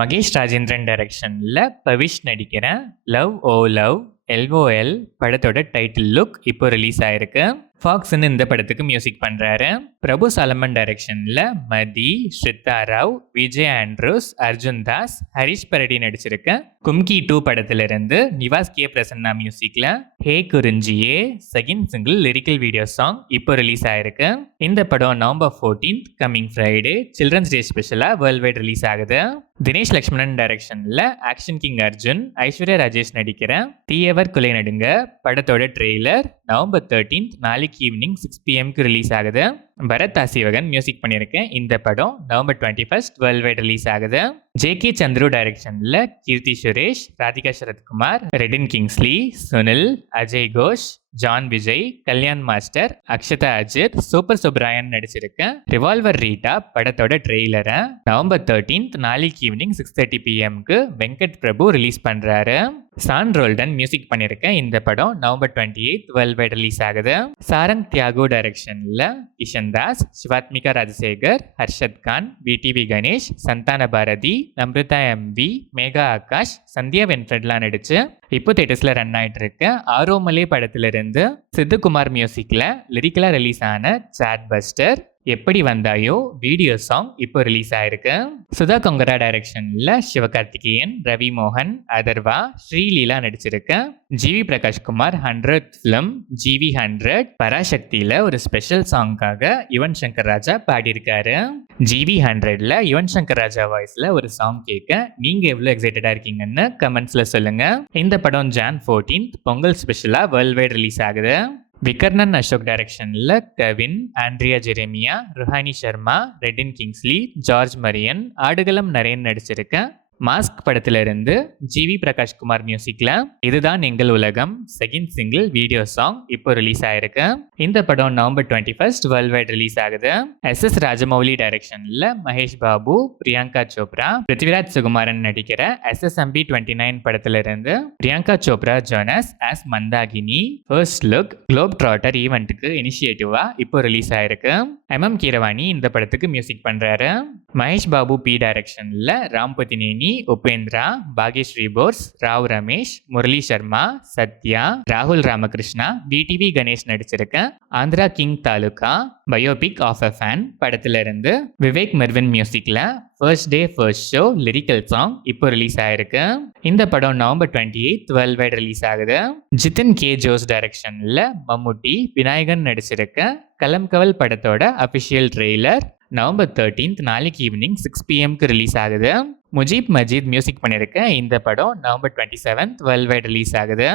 மகேஷ் ராஜேந்திரன் டைரக்ஷன்ல பவிஷ் நடிக்கிற love O love LOL படத்தோட டைட்டில் லுக் இப்போ ரிலீஸ் ஆயிருக்கு. ஃபாக்ஸ்ன்னு இந்த படத்துக்கு மியூசிக் பண்றாரு. பிரபு சாலமன் டைரக்ஷன்ல மதி, ஸ்ரிதா ராவ், விஜய் ஆண்ட்ரூஸ், அர்ஜுன் தாஸ், ஹரிஷ் பரடி நடிச்சிருக்க கும்கி 2 படத்துல இருந்து நிவாஸ் கே பிரசன்னா மியூசிக்ல ஹே குறிஞ்சியே second single lyrical video song இப்போ ரிலீஸ் ஆயிருக்கு. இந்த படம் November 14th coming Friday children's day ஸ்பெஷலா வேர்ல்ட் வைட் ரிலீஸ் ஆகுது. தினேஷ் லக்ஷ்மணன் டைரக்ஷன்ல ஆக்ஷன் கிங் அர்ஜுன், ஐஸ்வர்யா ராஜேஷ் நடிக்கிற தீயவர் குலை நடுங்க படத்தோட ட்ரெய்லர் நவம்பர் 13th நாளைக்கு ஈவினிங் 6 PM ரிலீஸ் ஆகுது. பரத் ஆசிவகன் மியூசிக் பண்ணியிருக்கேன். இந்த படம் November 21st world wide release ஆகுது. ஜே.கே. சந்துரு டைரக்ஷன்ல கீர்த்தி சுரேஷ், ராதிகா சரத்குமார், ரெடின் கிங்ஸ்லி, சுனில், அஜய் கோஷ், ஜான் விஜய், கல்யாண் மாஸ்டர், அக்ஷதா அஜித், சூப்பர் சுப்ராயன் நடிச்சிருக்க ரிவால்வர் ரீட்டா படத்தோட ட்ரெய்லரை நவம்பர் 13th நாளைக்கு evening 6:30 PM Venkat Prabhu release பண்றாரு. சான் ரோல்டன் மியூசிக் பண்ணியிருக்கேன். இந்த படம் November 28th world wide release ஆகுது. சாரங் தியாகு டைரக்ஷன்ல கிஷன் தாஸ், சிவாத்மிகா ராஜசேகர், ஹர்ஷத் கான், விடிவி கணேஷ், சந்தான பாரதி, நம்ருதா MV, மேகா ஆகாஷ், சந்தியா வென்ஃப்ரெட்லாம் நடிச்சு இப்போ தேட்டர்ஸ்ல ரன் ஆயிட்டு இருக்கு. ஆரோமலே படத்துல இருந்து சித்துக்குமார் மியூசிக்ல லிரிக்கலா ரிலீஸ் ஆன சாட் பஸ்டர் எப்படி வந்தாயோ வீடியோ சாங் இப்போ ரிலீஸ் ஆயிருக்கு. சுதா கொங்கரா டைரக்ஷன்ல சிவகார்த்திகேயன், ரவி மோகன், அதர்வா, ஸ்ரீலீலா நடிச்சிருக்க GV Prakashkumar 100th film GV 100 பராசக்தியில ஒரு ஸ்பெஷல் சாங்காக யுவன் சங்கர் ராஜா பாடியிருக்காரு. ஜிவி 100ல யுவன் சங்கர் ராஜா வாய்ஸ்ல ஒரு சாங் கேட்க நீங்க எவ்வளவு எக்ஸைட்டடா இருக்கீங்கன்னு கமெண்ட்ஸ்ல சொல்லுங்க. இந்த படம் ஜான் 14th பொங்கல் ஸ்பெஷலா வேர்ல்ட் வைட் ரிலீஸ் ஆகுது. விகர்ணன் அசோக் டைரக்ஷன்ல கவின், ஆண்ட்ரியா ஜெரேமியா, ருஹானி சர்மா, ரெடின் கிங்ஸ்லி, ஜார்ஜ் மரியன், ஆடுகளம் நரேன் நடிச்சிருக்க மாஸ்க் படத்துல இருந்து ஜிவி பிரகாஷ்குமார் மியூசிக்ல இதுதான் எங்கள் உலகம் செகண்ட் சிங்கிள் வீடியோ சாங் இப்போ ரிலீஸ் ஆயிருக்கு. இந்த படம் November 21st world wide release ஆகுது. SS ராஜமௌலி டைரக்ஷன்ல மகேஷ் பாபு, பிரியங்கா சோப்ரா, பிருத்திவிராஜ் சுகுமாரன் நடிக்கிற SSMB 29 படத்துல இருந்து Priyanka Chopra Jonas as Mandakini first look globe trotter ஈவெண்ட்டுக்கு இனிஷியேட்டிவா இப்போ ரிலீஸ் ஆயிருக்கு. MM கீரவாணி இந்த படத்துக்கு மியூசிக் பண்றாரு. மகேஷ் பாபு P டைரக்ஷன்ல ராம்பதினேனி, உபேந்திரா, பாகேஸ்வரி போர்ஸ், ராவ் ரமேஷ், முரளி சர்மா, சத்யா, ராகுல் ராமகிருஷ்ணா, விடிவி கணேஷ் நடிச்சிருக்க Andhra king taluka biopic of a fan படத்துல இருந்து விவேக் மெர்வின் மியூசிக்ல first day first show lyrical song இப்போ ரிலீஸ் ஆயிருக்கு. இந்த படம் November 28th world wide release ஆகுது. ஜிதின் கே ஜோஸ் டைரக்ஷன்ல மம்முட்டி, விநாயகன் நடிச்சிருக்க கலம்கவல் படத்தோட அபிஷியல் ட்ரெய்லர் நவம்பர் 13th நாளைக்கு ஈவினிங் 6 PM ரிலீஸ் ஆகுது. முஜீப் மஜீத் மியூசிக் பண்ணியிருக்க இந்த படம் November 27th world wide release ஆகுது.